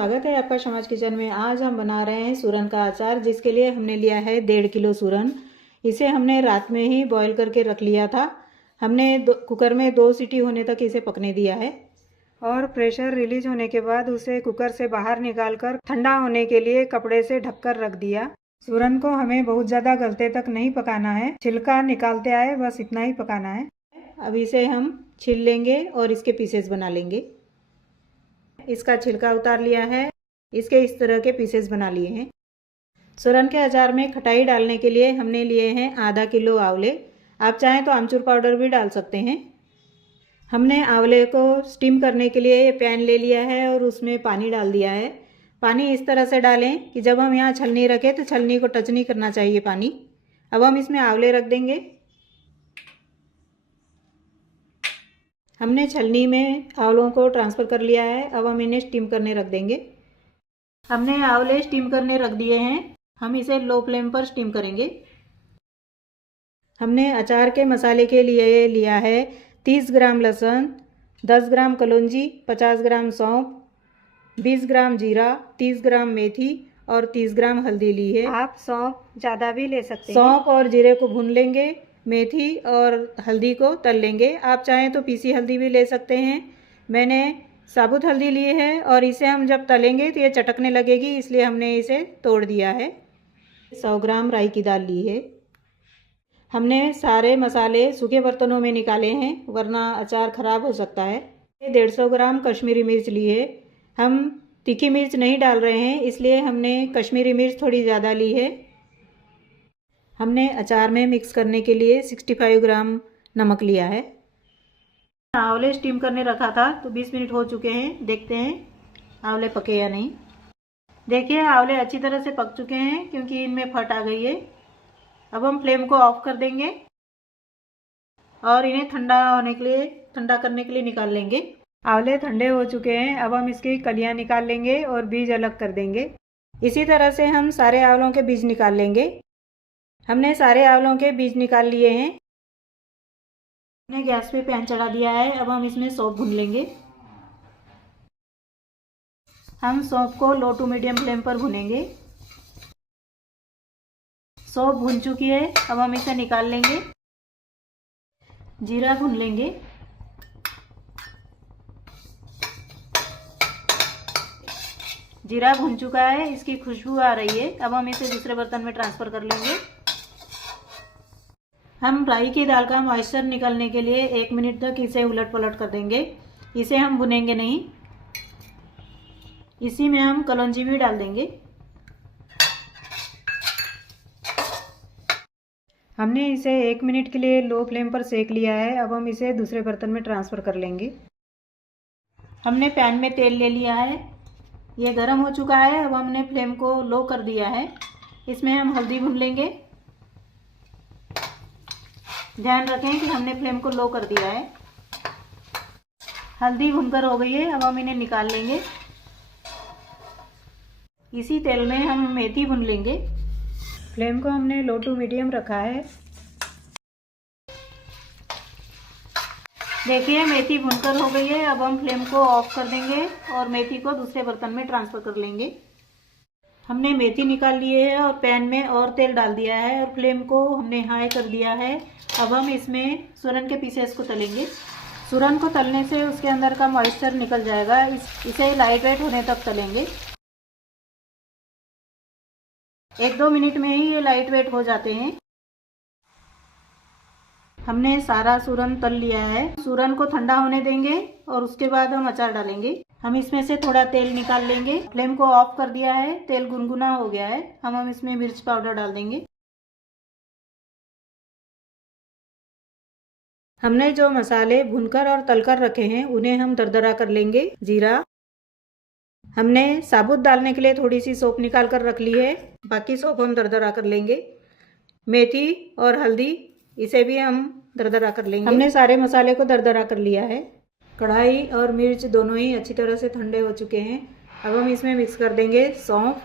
स्वागत है आपका समाज किचन में। आज हम बना रहे हैं सूरन का अचार, जिसके लिए हमने लिया है 1.5 किलो सूरन। इसे हमने रात में ही बॉईल करके रख लिया था। हमने कुकर में 2 सीटी होने तक इसे पकने दिया है और प्रेशर रिलीज होने के बाद उसे कुकर से बाहर निकालकर ठंडा होने के लिए कपड़े से ढककर रख दिया। सूरन को हमें बहुत ज़्यादा गलते तक नहीं पकाना है, छिलका निकालते आए बस इतना ही पकाना है। अब इसे हम छील लेंगे और इसके पीसेस बना लेंगे। इसका छिलका उतार लिया है, इसके इस तरह के पीसेस बना लिए हैं। सूरन के अचार में खटाई डालने के लिए हमने लिए हैं आधा किलो आंवले। आप चाहें तो आमचूर पाउडर भी डाल सकते हैं। हमने आंवले को स्टीम करने के लिए पैन ले लिया है और उसमें पानी डाल दिया है। पानी इस तरह से डालें कि जब हम यहाँ छलनी रखें तो छलनी को टच नहीं करना चाहिए पानी। अब हम इसमें आंवले रख देंगे। हमने छलनी में आंवलों को ट्रांसफ़र कर लिया है। अब हम इन्हें स्टीम करने रख देंगे। हमने आंवले स्टीम करने रख दिए हैं। हम इसे लो फ्लेम पर स्टीम करेंगे। हमने अचार के मसाले के लिए लिया है 30 ग्राम लहसुन, 10 ग्राम कलौंजी, 50 ग्राम सौंफ, 20 ग्राम जीरा, 30 ग्राम मेथी और 30 ग्राम हल्दी ली है। आप सौंफ ज़्यादा भी ले सकते हैं। सौंफ और जीरे को भून लेंगे, मेथी और हल्दी को तल लेंगे। आप चाहें तो पीसी हल्दी भी ले सकते हैं। मैंने साबुत हल्दी ली है और इसे हम जब तलेंगे तो ये चटकने लगेगी, इसलिए हमने इसे तोड़ दिया है। 100 ग्राम राई की दाल ली है। हमने सारे मसाले सूखे बर्तनों में निकाले हैं, वरना अचार ख़राब हो सकता है। 150 ग्राम कश्मीरी मिर्च ली है। हम तीखी मिर्च नहीं डाल रहे हैं, इसलिए हमने कश्मीरी मिर्च थोड़ी ज़्यादा ली है। हमने अचार में मिक्स करने के लिए 65 ग्राम नमक लिया है। आंवले स्टीम करने रखा था तो 20 मिनट हो चुके हैं। देखते हैं आंवले पके या नहीं। देखिए आंवले अच्छी तरह से पक चुके हैं क्योंकि इनमें फट आ गई है। अब हम फ्लेम को ऑफ कर देंगे और इन्हें ठंडा करने के लिए निकाल लेंगे। आंवले ठंडे हो चुके हैं। अब हम इसकी कलियां निकाल लेंगे और बीज अलग कर देंगे। इसी तरह से हम सारे आंवलों के बीज निकाल लेंगे। हमने सारे आंवलों के बीज निकाल लिए हैं। हमने गैस पे पैन चढ़ा दिया है। अब हम इसमें सौंफ भून लेंगे। हम सौंफ को लो टू मीडियम फ्लेम पर भूनेंगे। सौंफ भून चुकी है। अब हम इसे निकाल लेंगे। जीरा भून लेंगे। जीरा भून चुका है, इसकी खुशबू आ रही है। अब हम इसे दूसरे बर्तन में ट्रांसफ़र कर लेंगे। हम राई की दाल का मॉइस्चर निकालने के लिए 1 मिनट तक इसे उलट पलट कर देंगे। इसे हम भुनेंगे नहीं। इसी में हम कलौंजी भी डाल देंगे। हमने इसे 1 मिनट के लिए लो फ्लेम पर सेक लिया है। अब हम इसे दूसरे बर्तन में ट्रांसफ़र कर लेंगे। हमने पैन में तेल ले लिया है, ये गर्म हो चुका है। अब हमने फ्लेम को लो कर दिया है। इसमें हम हल्दी भून लेंगे। ध्यान रखें कि हमने फ्लेम को लो कर दिया है। हल्दी भुनकर हो गई है। अब हम इन्हें निकाल लेंगे। इसी तेल में हम मेथी भून लेंगे। फ्लेम को हमने लो टू मीडियम रखा है। देखिए मेथी भुनकर हो गई है। अब हम फ्लेम को ऑफ कर देंगे और मेथी को दूसरे बर्तन में ट्रांसफ़र कर लेंगे। हमने मेथी निकाल ली है और पैन में और तेल डाल दिया है और फ्लेम को हमने हाई कर दिया है। अब हम इसमें सूरन के पीसेस को तलेंगे। सूरन को तलने से उसके अंदर का मॉइस्चर निकल जाएगा। इसे लाइट वेट होने तक तलेंगे। 1-2 मिनट में ही ये लाइट वेट हो जाते हैं। हमने सारा सूरन तल लिया है। सूरन को ठंडा होने देंगे और उसके बाद हम अचार डालेंगे। हम इसमें से थोड़ा तेल निकाल लेंगे। फ्लेम को ऑफ कर दिया है, तेल गुनगुना हो गया है। हम इसमें मिर्च पाउडर डाल देंगे। हमने जो मसाले भूनकर और तलकर रखे हैं उन्हें हम दरदरा कर लेंगे। जीरा, हमने साबुत डालने के लिए थोड़ी सी सौंफ निकाल कर रख ली है, बाकी सौंफ हम दरदरा कर लेंगे। मेथी और हल्दी, इसे भी हम दरदरा कर लेंगे। हमने सारे मसाले को दरदरा कर लिया है। कढ़ाई और मिर्च दोनों ही अच्छी तरह से ठंडे हो चुके हैं। अब हम इसमें मिक्स कर देंगे सौंफ,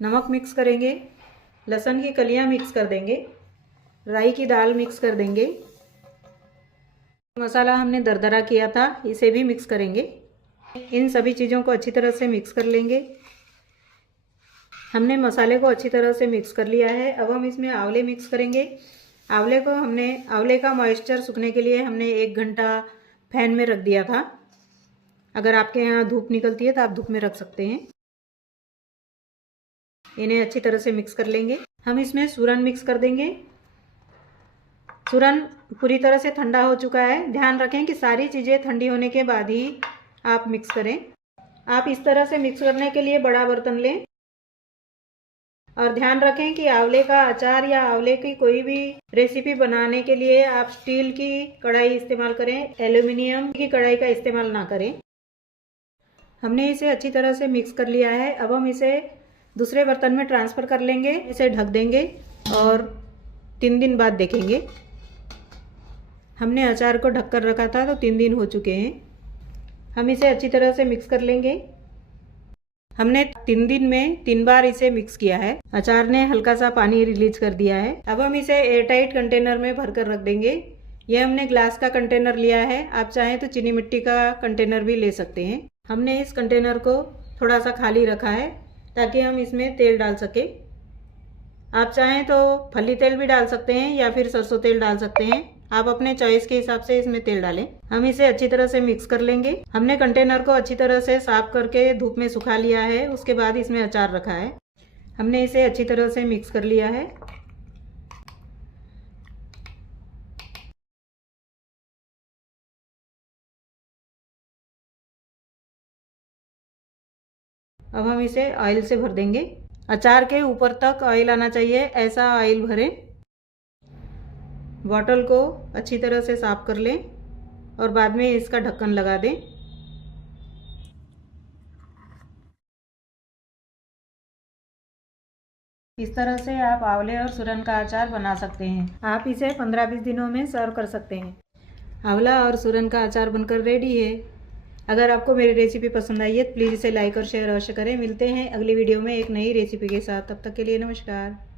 नमक मिक्स करेंगे, लहसुन की कलियां मिक्स कर देंगे, राई की दाल मिक्स कर देंगे। मसाला हमने दरदरा किया था, इसे भी मिक्स करेंगे। इन सभी चीज़ों को अच्छी तरह से मिक्स कर लेंगे। हमने मसाले को अच्छी तरह से मिक्स कर लिया है। अब हम इसमें आंवले मिक्स करेंगे। आंवले का मॉइस्चर सूखने के लिए हमने 1 घंटा फैन में रख दिया था। अगर आपके यहाँ धूप निकलती है तो आप धूप में रख सकते हैं। इन्हें अच्छी तरह से मिक्स कर लेंगे। हम इसमें सूरन मिक्स कर देंगे। सूरन पूरी तरह से ठंडा हो चुका है। ध्यान रखें कि सारी चीज़ें ठंडी होने के बाद ही आप मिक्स करें। आप इस तरह से मिक्स करने के लिए बड़ा बर्तन लें और ध्यान रखें कि आंवले का अचार या आंवले की कोई भी रेसिपी बनाने के लिए आप स्टील की कढ़ाई इस्तेमाल करें, एल्युमिनियम की कढ़ाई का इस्तेमाल ना करें। हमने इसे अच्छी तरह से मिक्स कर लिया है। अब हम इसे दूसरे बर्तन में ट्रांसफ़र कर लेंगे। इसे ढक देंगे और 3 दिन बाद देखेंगे। हमने अचार को ढक कर रखा था तो 3 दिन हो चुके हैं। हम इसे अच्छी तरह से मिक्स कर लेंगे। हमने 3 दिन में 3 बार इसे मिक्स किया है। अचार ने हल्का सा पानी रिलीज कर दिया है। अब हम इसे एयरटाइट कंटेनर में भरकर रख देंगे। यह हमने ग्लास का कंटेनर लिया है। आप चाहें तो चीनी मिट्टी का कंटेनर भी ले सकते हैं। हमने इस कंटेनर को थोड़ा सा खाली रखा है ताकि हम इसमें तेल डाल सकें। आप चाहें तो फली तेल भी डाल सकते हैं या फिर सरसों तेल डाल सकते हैं। आप अपने चॉइस के हिसाब से इसमें तेल डालें। हम इसे अच्छी तरह से मिक्स कर लेंगे। हमने कंटेनर को अच्छी तरह से साफ करके धूप में सुखा लिया है। उसके बाद इसमें अचार रखा है। हमने इसे अच्छी तरह से मिक्स कर लिया है। अब हम इसे ऑयल से भर देंगे। अचार के ऊपर तक ऑयल आना चाहिए, ऐसा ऑयल भरें। बॉटल को अच्छी तरह से साफ कर लें और बाद में इसका ढक्कन लगा दें। इस तरह से आप आंवले और सूरन का अचार बना सकते हैं। आप इसे 15-20 दिनों में सर्व कर सकते हैं। आंवला और सूरन का अचार बनकर रेडी है। अगर आपको मेरी रेसिपी पसंद आई है तो प्लीज़ इसे लाइक और शेयर अवश्य करें। मिलते हैं अगली वीडियो में एक नई रेसिपी के साथ। तब तक के लिए नमस्कार।